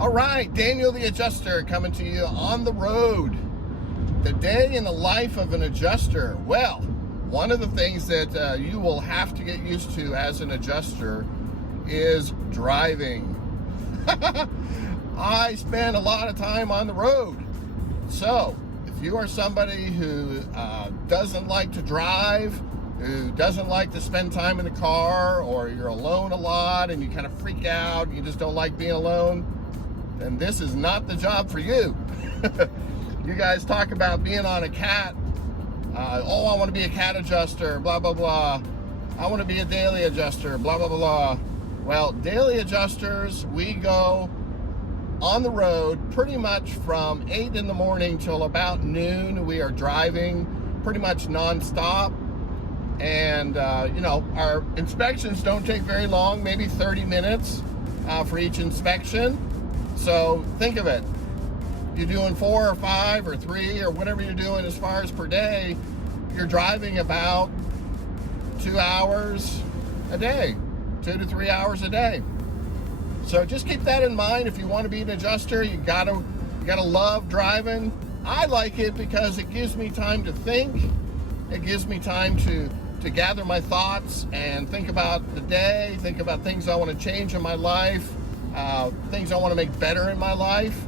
All right, Daniel the Adjuster coming to you on the road. The day in the life of an adjuster. Well, one of the things that you will have to get used to as an adjuster is driving. I spend a lot of time on the road. So, if you are somebody who doesn't like to drive, who doesn't like to spend time in the car, or you're alone a lot and you kind of freak out, and you just don't like being alone, then this is not the job for you. You guys talk about being on a cat. Oh, I want to be a cat adjuster, blah, blah, blah. I want to be a daily adjuster, blah, blah, blah. Well, daily adjusters, we go on the road pretty much from 8 in the morning till about noon. We are driving pretty much nonstop. And, our inspections don't take very long, maybe 30 minutes for each inspection. So think of it. You're doing 4 or 5 or 3 or whatever you're doing as far as per day, you're driving about 2 hours a day, 2 to 3 hours a day. So just keep that in mind. If you want to be an adjuster, you gotta love driving. I like it because it gives me time to think. It gives me time to gather my thoughts and think about the day, think about things I want to change in my life, things I want to make better in my life.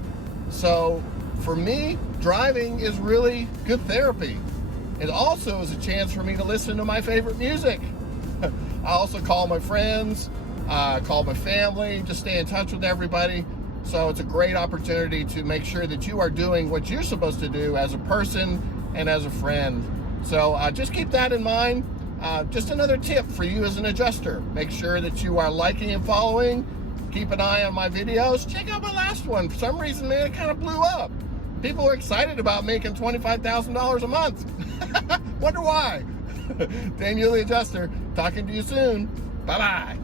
So for me, driving is really good therapy. It also is a chance for me to listen to my favorite music. I also call my friends, call my family, just stay in touch with everybody. So it's a great opportunity to make sure that you are doing what you're supposed to do as a person and as a friend. So just keep that in mind. Just another tip for you as an adjuster. Make sure that you are liking and following. Keep an eye on my videos. Check out my last one. For some reason, man, it kind of blew up. People are excited about making $25,000 a month. Wonder why. Daniel the Adjuster, talking to you soon. Bye-bye.